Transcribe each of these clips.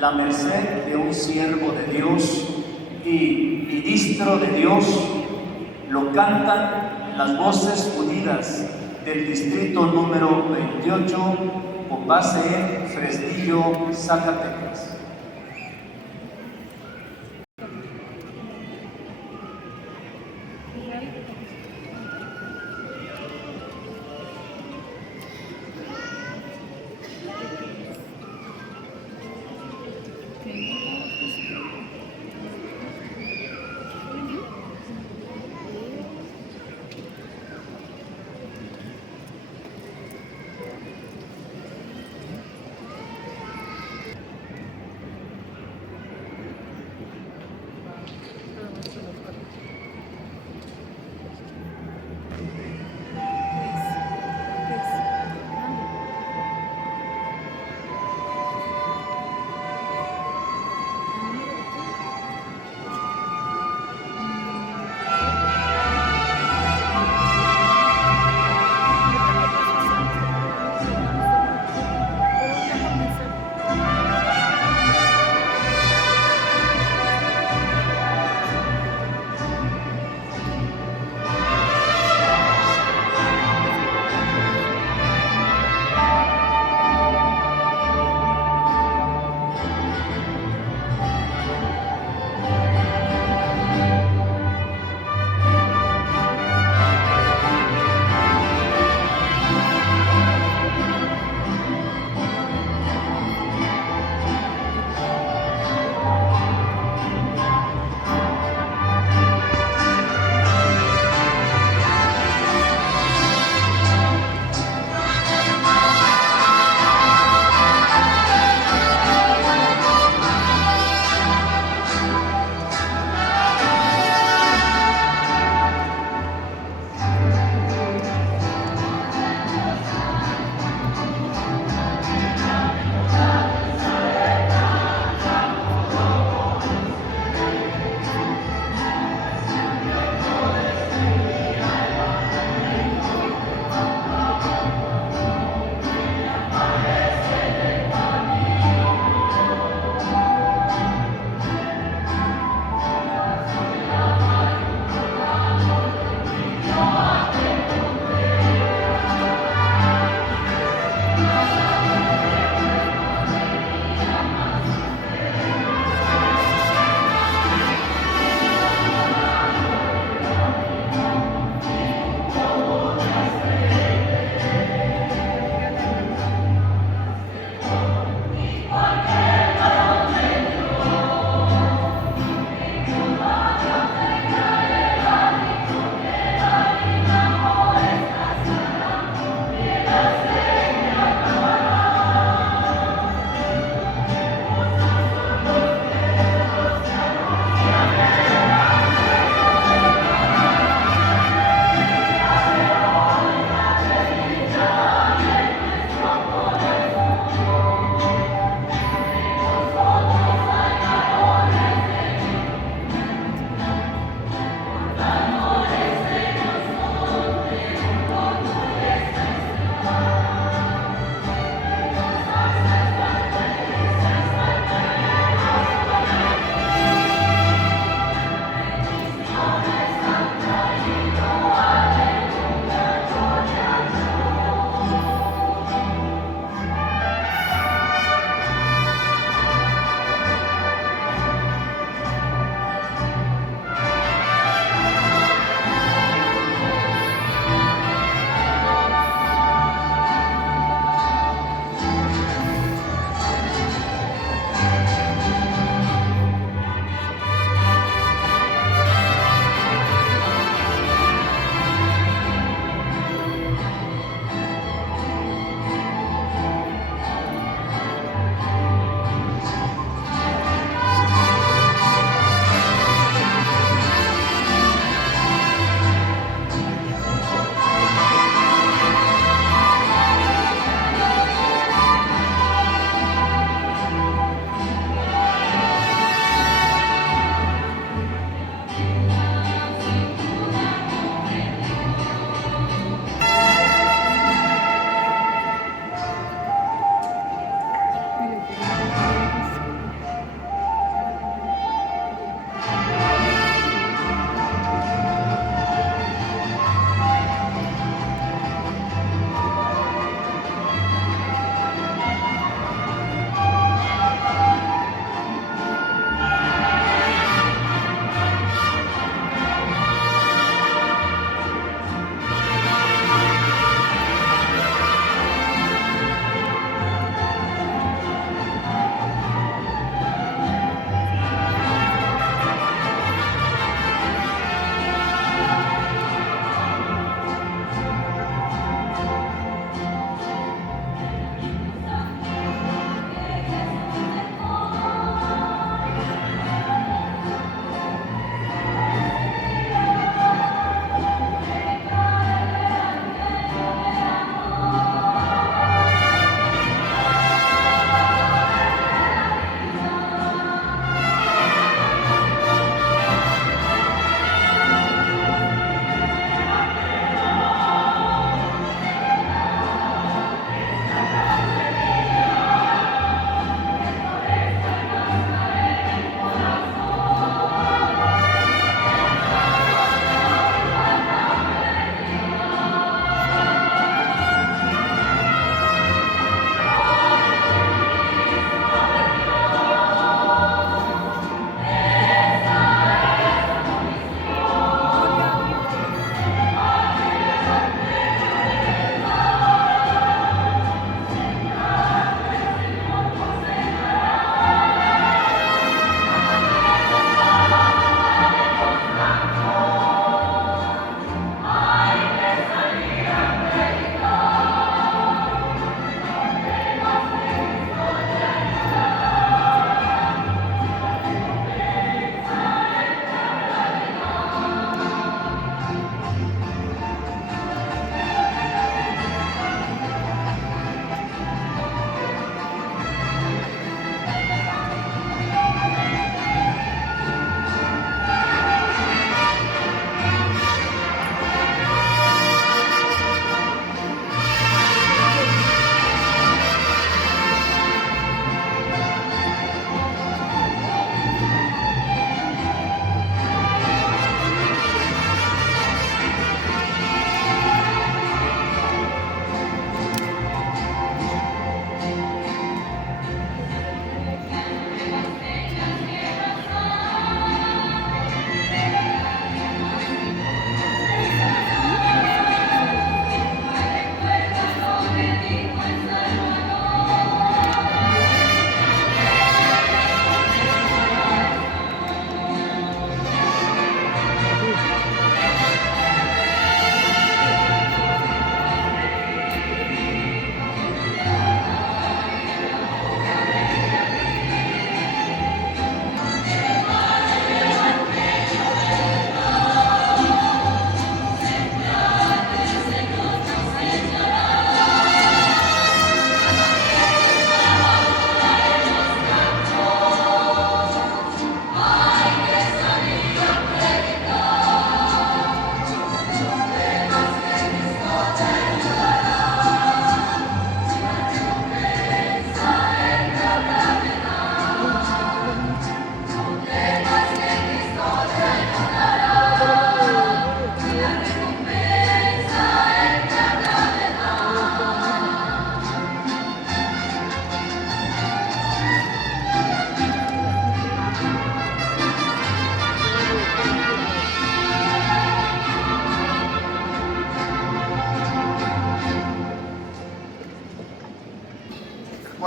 La merced de un siervo de Dios y ministro de Dios lo cantan las voces unidas del distrito número 28, con base en Fresnillo, Zacatecas.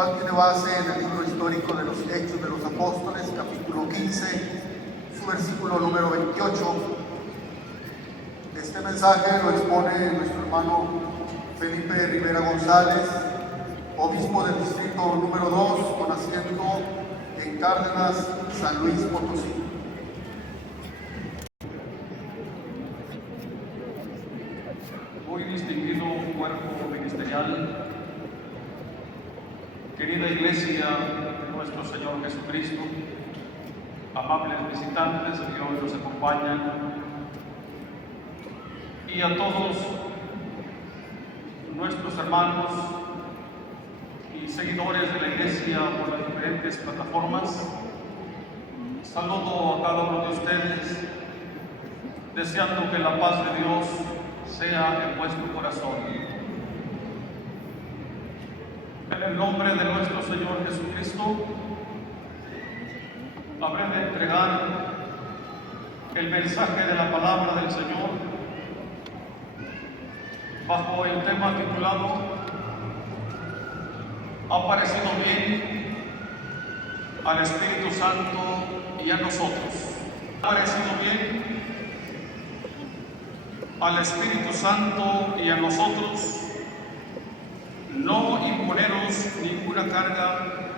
cual tiene base en el libro histórico de los Hechos de los Apóstoles, capítulo 15, su versículo número 28. Este mensaje lo expone nuestro hermano Felipe Rivera González, obispo del distrito número 2, con asiento en Cárdenas, San Luis Potosí. Muy distinguido cuerpo ministerial, querida Iglesia de nuestro Señor Jesucristo, amables visitantes, que hoy nos acompañan, y a todos nuestros hermanos y seguidores de la Iglesia por las diferentes plataformas, saludo a cada uno de ustedes, deseando que la paz de Dios sea en vuestro corazón. En el nombre de nuestro Señor Jesucristo, habré de entregar el mensaje de la palabra del Señor bajo el tema titulado "Ha parecido bien al Espíritu Santo y a nosotros". Ha parecido bien al Espíritu Santo y a nosotros no imponeros ninguna carga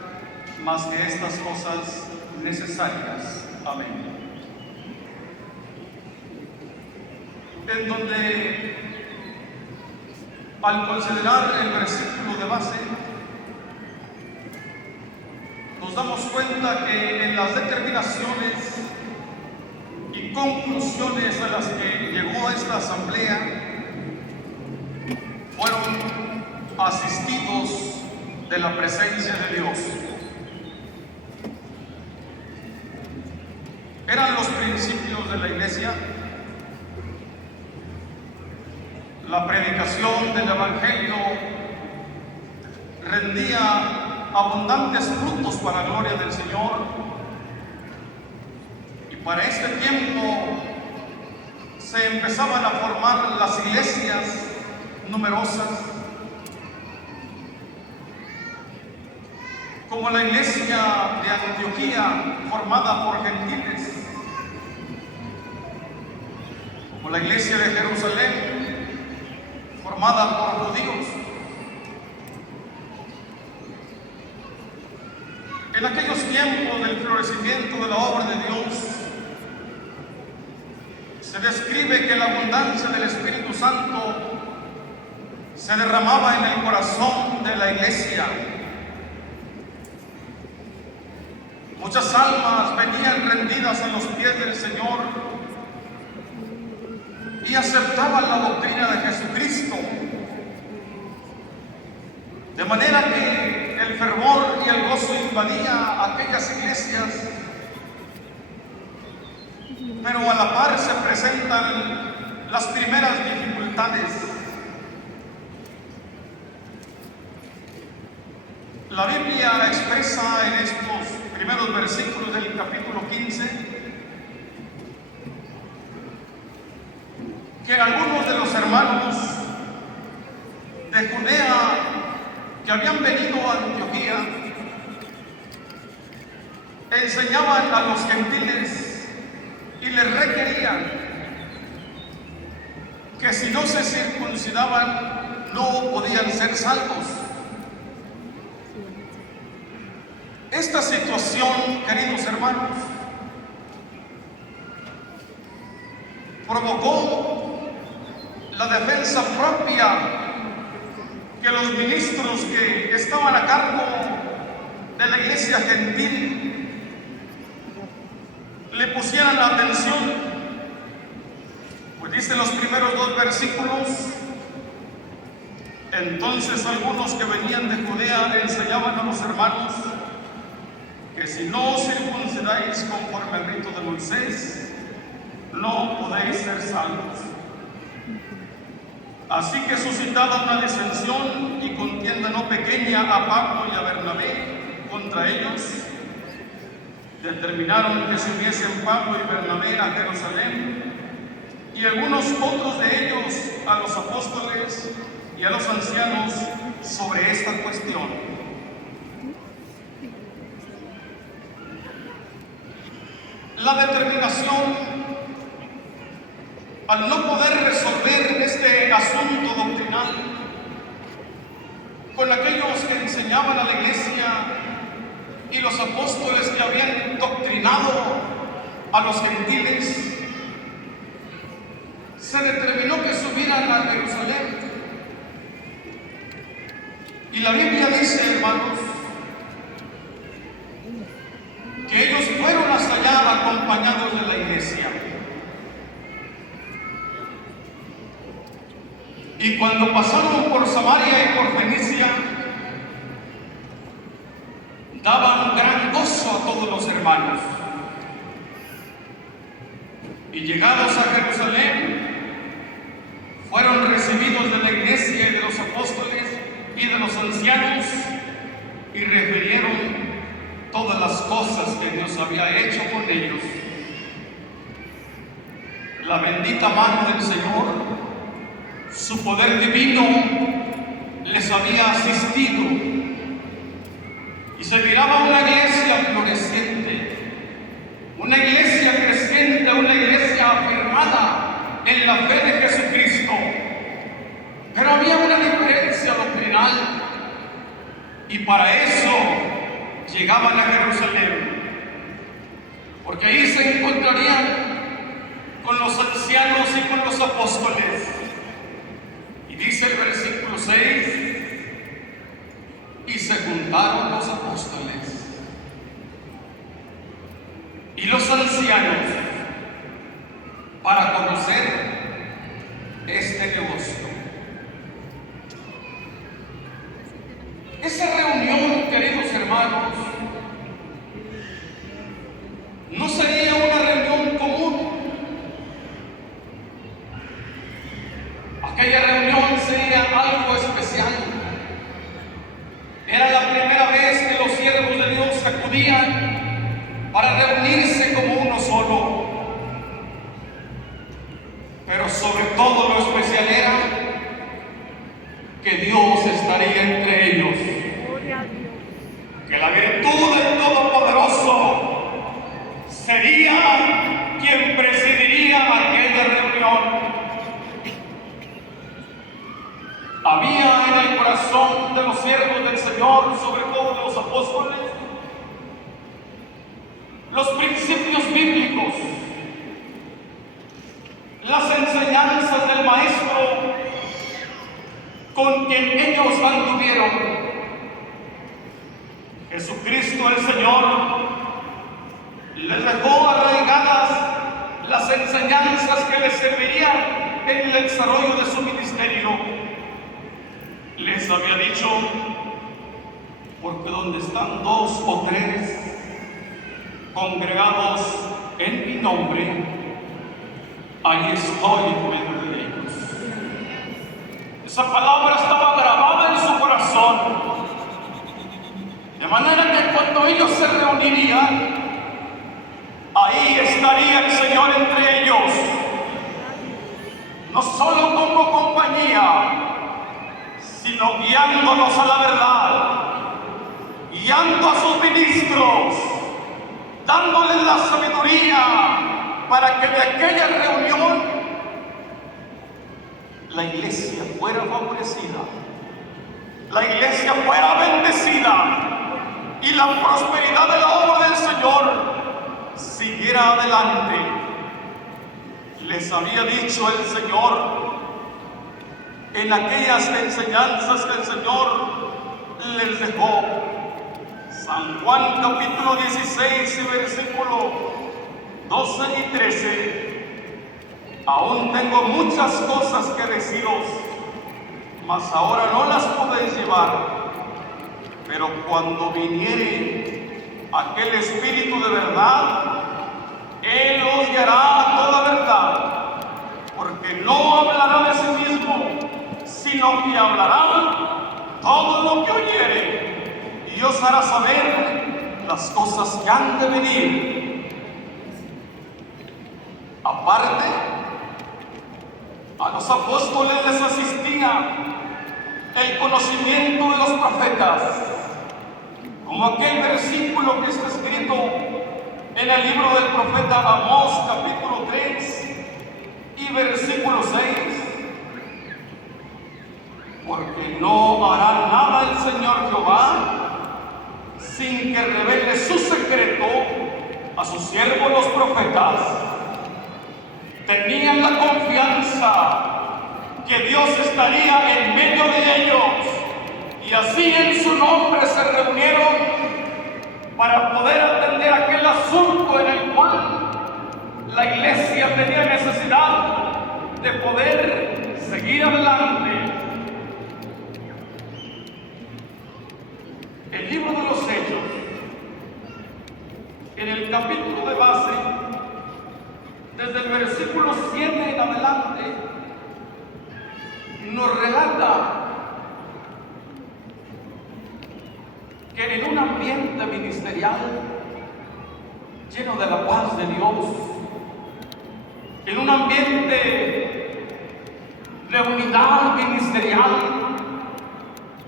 más que estas cosas necesarias. Amén. En donde, al considerar el versículo de base, nos damos cuenta que en las determinaciones y conclusiones a las que llegó esta asamblea fueron asistidos de la presencia de Dios. Eran los principios de la Iglesia, la predicación del Evangelio rendía abundantes frutos para la gloria del Señor. Para este tiempo se empezaban a formar las iglesias numerosas, como la iglesia de Antioquía, formada por gentiles, como la iglesia de Jerusalén, formada por judíos. En aquellos tiempos del florecimiento de la obra de Dios, se describe que la abundancia del Espíritu Santo se derramaba en el corazón de la iglesia. Muchas almas venían rendidas a los pies del Señor y aceptaban la doctrina de Jesucristo. De manera que el fervor y el gozo invadía aquellas iglesias. Pero a la par se presentan las primeras dificultades. La Biblia expresa en estos primeros versículos del capítulo 15 que algunos de los hermanos de Judea que habían venido a Antioquía enseñaban a los gentiles y les requerían que si no se circuncidaban no podían ser salvos. Esta situación, queridos hermanos, provocó la defensa propia que los ministros que estaban a cargo de la iglesia gentil le pusieran la atención. Pues dicen los primeros dos versículos: entonces algunos que venían de Judea enseñaban a los hermanos que si no os circuncidáis conforme al rito de Moisés, no podéis ser salvos. Así que suscitada una disensión y contienda no pequeña a Pablo y a Bernabé contra ellos, determinaron que se uniesen Pablo y Bernabé a Jerusalén, y algunos otros de ellos a los apóstoles y a los ancianos sobre esta cuestión. la determinación al no poder resolver este asunto doctrinal con aquellos que enseñaban a la iglesia y los apóstoles que habían doctrinado a los gentiles, se determinó que subieran a Jerusalén. Y la Biblia dice, hermanos, que ellos fueron hasta allá acompañados de la iglesia. Y cuando pasaron por Samaria y por Fenicia, daban gran gozo a todos los hermanos. Y llegados a Jerusalén, fueron recibidos de la iglesia y de los apóstoles y de los ancianos, y refirieron todas las cosas que Dios había hecho con ellos. La bendita mano del Señor, su poder divino, les había asistido, y se miraba una iglesia floreciente, una iglesia creciente, una iglesia afirmada en la fe de Jesucristo. Pero había una diferencia doctrinal, y para eso llegaban a Jerusalén, porque ahí se encontrarían con los ancianos y con los apóstoles. Y dice el versículo 6, y se juntaron los apóstoles y los ancianos para conocer este negocio. Esa reunión, queridos hermanos, no sería una reunión común. Aquella reunión sería algo especial. Era la primera vez que los siervos de Dios acudían para reunirse como uno solo. Pero sobre todo lo especial era que Dios estaría entre ellos, que la virtud del Todopoderoso sería quien presidiría aquella reunión. Había en el corazón de los siervos del Señor, sobre todo de los apóstoles, los principios bíblicos, las enseñanzas del Maestro con quien ellos anduvieron. Jesucristo el Señor les dejó arraigadas las enseñanzas que les servirían en el desarrollo de su ministerio. Les había dicho, porque donde están 2 o 3 congregados en mi nombre, ahí estoy en medio de ellos. Esa palabra estaba grabada en su corazón, de manera que cuando ellos se reunirían, ahí estaría el Señor entre ellos, no solo como compañía, sino guiándonos a la verdad, guiando a sus ministros, dándoles la sabiduría para que de aquella reunión la iglesia fuera favorecida, la iglesia fuera bendecida y la prosperidad de la obra del Señor siguiera adelante. Les había dicho el Señor en aquellas enseñanzas que el Señor les dejó. San Juan capítulo 16 y versículo 12 y 13. Aún tengo muchas cosas que deciros, mas ahora no las podéis llevar. Pero cuando viniere aquel Espíritu de verdad, Él os guiará a toda verdad, porque no hablará de sí mismo, sino que hablará todo lo que oyere, y os hará saber las cosas que han de venir. Aparte, a los apóstoles les asistía el conocimiento de los profetas, como aquel versículo que está escrito: en el libro del profeta Amós, capítulo 3 y versículo 6. Porque no hará nada el Señor Jehová sin que revele su secreto a sus siervos los profetas. Tenían la confianza que Dios estaría en medio de ellos, y así en su nombre se reunieron para poder atender aquel asunto en el cual la iglesia tenía necesidad de poder seguir adelante. El libro de los Hechos, en el capítulo de base, desde el versículo 7 en adelante, nos relata que en un ambiente ministerial lleno de la paz de Dios, en un ambiente de unidad ministerial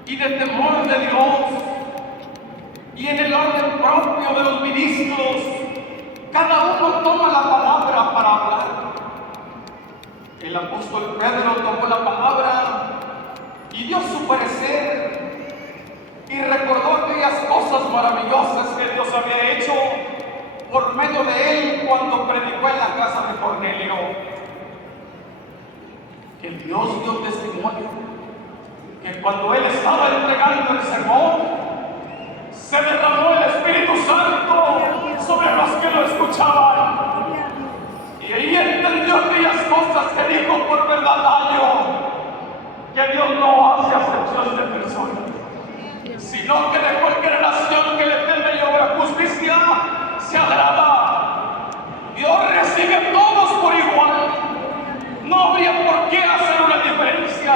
y de temor de Dios, y en el orden propio de los ministros, cada uno toma la palabra para hablar. El apóstol Pedro tomó la palabra y dio su parecer y recordó aquellas cosas maravillosas que Dios había hecho por medio de él cuando predicó en la casa de Cornelio. Que Dios dio testimonio que cuando él estaba entregando el sermón, se derramó el Espíritu Santo sobre los que lo escuchaban. Y ahí entendió aquellas cosas que dijo: por verdad hallo que Dios no hace acepción de personas, sino que de cualquier nación que le teme y obra justicia se agrada. Dios recibe a todos por igual. No habría por qué hacer una diferencia,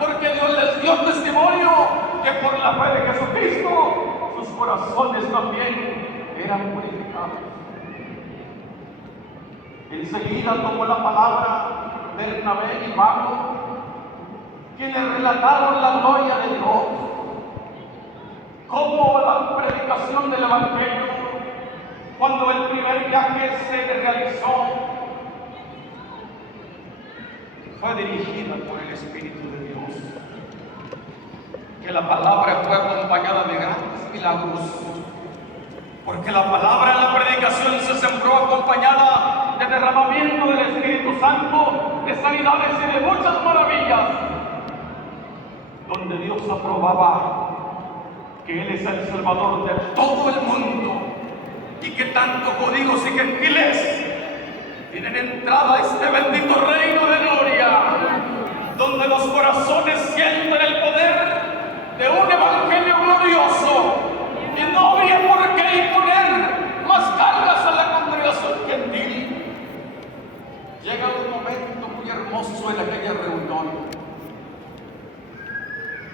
porque Dios les dio testimonio que por la fe de Jesucristo sus corazones también eran purificados. Enseguida tomó la palabra Bernabé y Pablo, quienes relataron la gloria de Dios, como la predicación del Evangelio, cuando el primer viaje se realizó, fue dirigida por el Espíritu de Dios. Que la palabra fue acompañada de grandes milagros, porque la palabra en la predicación se sembró acompañada de derramamiento del Espíritu Santo, de sanidades y de muchas maravillas, donde Dios aprobaba que Él es el Salvador de todo el mundo, y que tanto judíos y gentiles tienen entrada a este bendito reino de gloria, donde los corazones sienten el poder de un evangelio glorioso, y no había por qué imponer más cargas a la congregación gentil. Llega un momento muy hermoso en aquella reunión,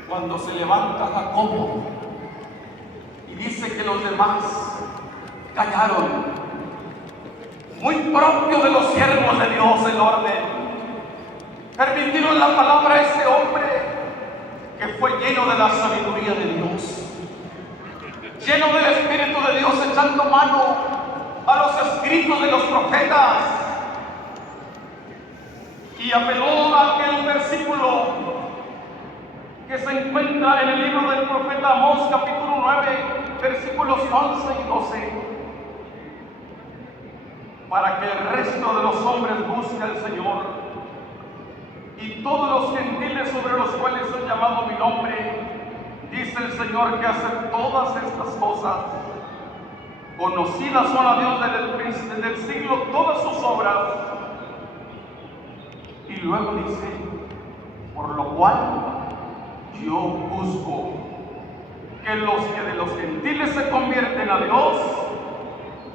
cuando se levanta Jacobo y dice que los demás callaron. Muy propio de los siervos de Dios el orden. Permitieron la palabra a ese hombre que fue lleno de la sabiduría de Dios, lleno del Espíritu de Dios, echando mano a los escritos de los profetas, y apeló a aquel versículo que se encuentra en el libro del profeta Amós, capítulo 9, versículos 11 y 12, para que el resto de los hombres busque al Señor, y todos los gentiles sobre los cuales he llamado mi nombre, dice el Señor, que hace todas estas cosas. Conocidas son a Dios desde el siglo todas sus obras. Y luego dice: por lo cual yo busco que los que de los gentiles se convierten a Dios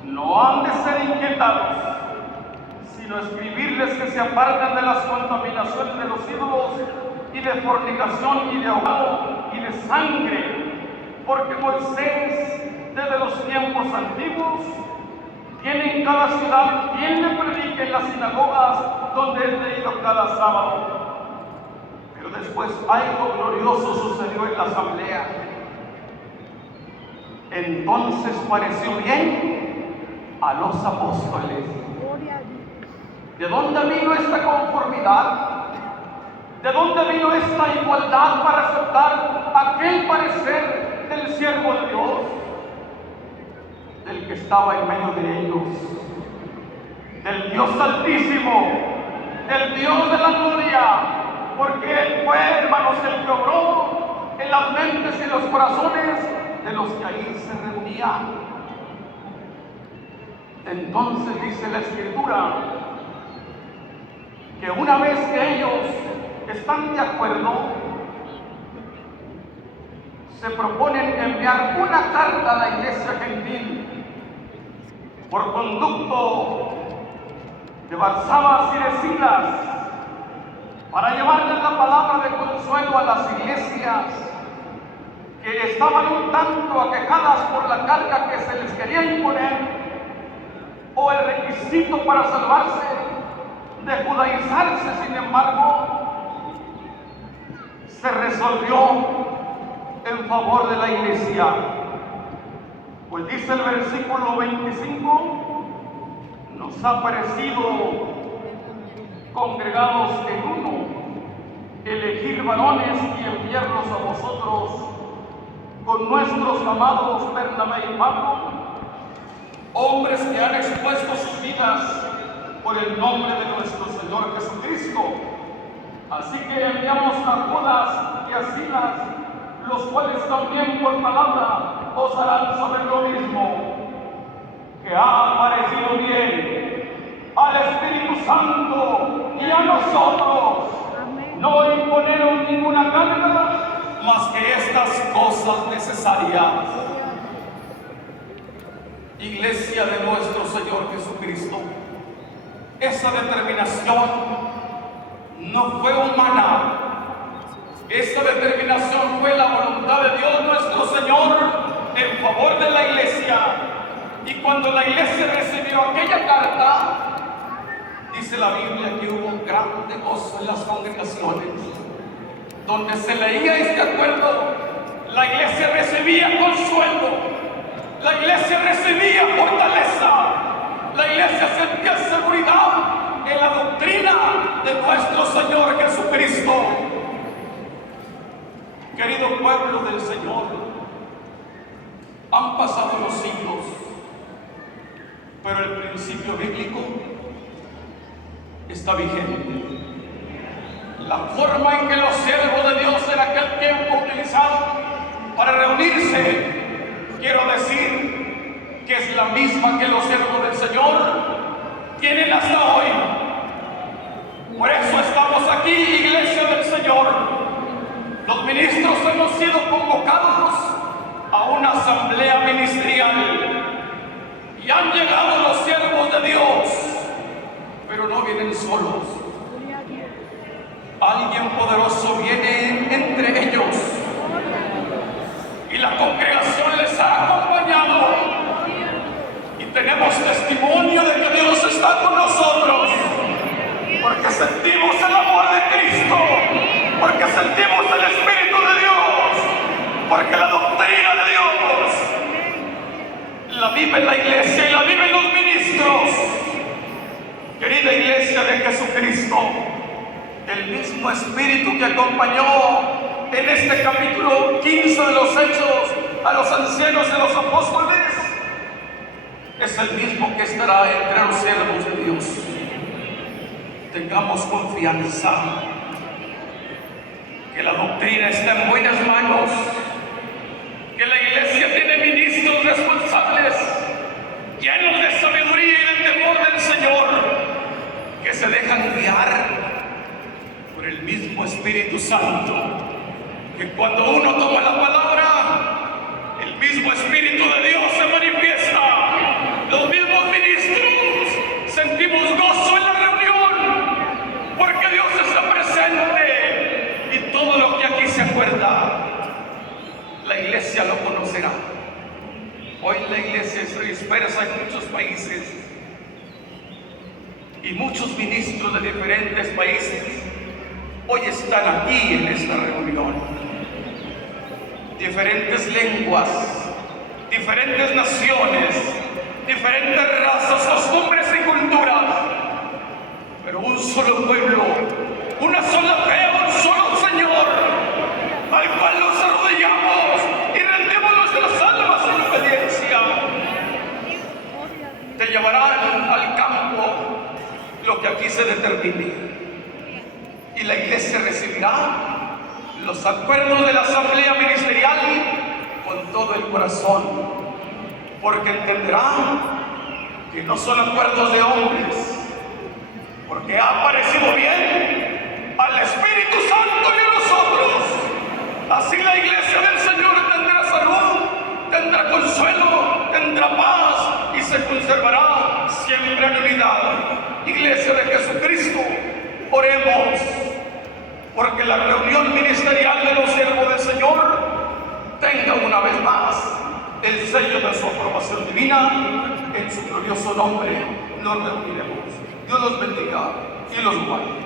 no han de ser inquietados, sino escribirles que se aparten de las contaminaciones de los ídolos y de fornicación y de ahogado y de sangre, porque Moisés desde los tiempos antiguos tiene en cada ciudad quien le predique en las sinagogas donde es leído cada sábado. Pero después algo glorioso sucedió en la asamblea. Entonces pareció bien a los apóstoles. ¿De dónde vino esta conformidad? ¿De dónde vino esta igualdad para aceptar aquel parecer del siervo de Dios? Del que estaba en medio de ellos, del Dios Altísimo, del Dios de la gloria, porque Él fue, hermanos, el que obró en las mentes y los corazones de los que ahí se reunían. Entonces dice la Escritura que una vez que ellos están de acuerdo, se proponen enviar una carta a la iglesia gentil por conducto de Barsabas y de Silas para llevarles la palabra de consuelo a las iglesias que estaban un tanto aquejadas por la carga que se les quería imponer o el requisito para salvarse de judaizarse. Sin embargo, se resolvió en favor de la iglesia, pues dice el versículo 25: nos ha parecido, congregados en uno, elegir varones y enviarlos a vosotros con nuestros amados Bernabé y Pablo, hombres que han expuesto sus vidas por el nombre de nuestro Señor Jesucristo. Así que enviamos a Judas y a Silas, los cuales también por palabra os harán saber lo mismo, que ha parecido bien al Espíritu Santo y a nosotros no imponeron ninguna carga más que estas cosas necesarias. Iglesia de nuestro Señor Jesucristo, esa determinación no fue humana. Esta determinación fue la voluntad de Dios nuestro Señor en favor de la iglesia. Y cuando la iglesia recibió aquella carta, dice la Biblia que hubo grande gozo en las congregaciones. Donde se leía este acuerdo, la iglesia recibía consuelo, la iglesia recibía fortaleza, la iglesia sentía seguridad en la doctrina de nuestro Señor Jesucristo. Querido pueblo del Señor, han pasado los siglos, pero el principio bíblico está vigente. La forma en que los siervos de Dios en aquel tiempo utilizaron para reunirse, quiero decir que es la misma que los siervos del Señor tienen hasta hoy. Por eso estamos aquí, iglesia del Señor. Los ministros hemos sido convocados a una asamblea ministerial y han llegado los siervos de Dios, pero no vienen solos. Alguien poderoso viene entre ellos y la congregación les ha acompañado, y tenemos testimonio de que Dios está con nosotros, porque sentimos el amor de Cristo, porque sentimos el Espíritu de Dios, porque la doctrina de Dios la vive la iglesia y la viven los ministros. Querida iglesia de Jesucristo, el mismo Espíritu que acompañó en este capítulo 15 de los Hechos a los ancianos y los apóstoles es el mismo que estará entre los siervos de Dios. Tengamos confianza que la doctrina está en buenas manos, que la iglesia tiene ministros responsables, llenos de sabiduría y de temor del Señor, que se dejan guiar por el mismo Espíritu Santo, que cuando uno toma la palabra, el mismo Espíritu de Dios se manifiesta. Los mismos ministros sentimos gozo en la reunión, porque Dios está presente, y todo lo que aquí se acuerda, la iglesia lo conocerá. Hoy la iglesia está dispersa en muchos países, y muchos ministros de diferentes países hoy están aquí en esta reunión. Diferentes lenguas, diferentes naciones, diferentes razas, costumbres y culturas, pero un solo pueblo, una sola fe, un solo Señor, al cual nos arrodillamos y rendimos nuestras almas en obediencia. Te llevarán al campo lo que aquí se determine, y la iglesia recibirá los acuerdos de la asamblea ministerial con todo el corazón, porque entenderán que no son acuerdos de hombres, porque ha parecido bien al Espíritu Santo y a nosotros. Así la iglesia del Señor tendrá salud, tendrá consuelo, tendrá paz y se conservará siempre en unidad. Iglesia de Jesucristo, oremos porque la reunión ministerial de los siervos del Señor tenga una vez más el sello de su aprobación divina. En su glorioso nombre nos reuniremos. Dios los bendiga y los guarde.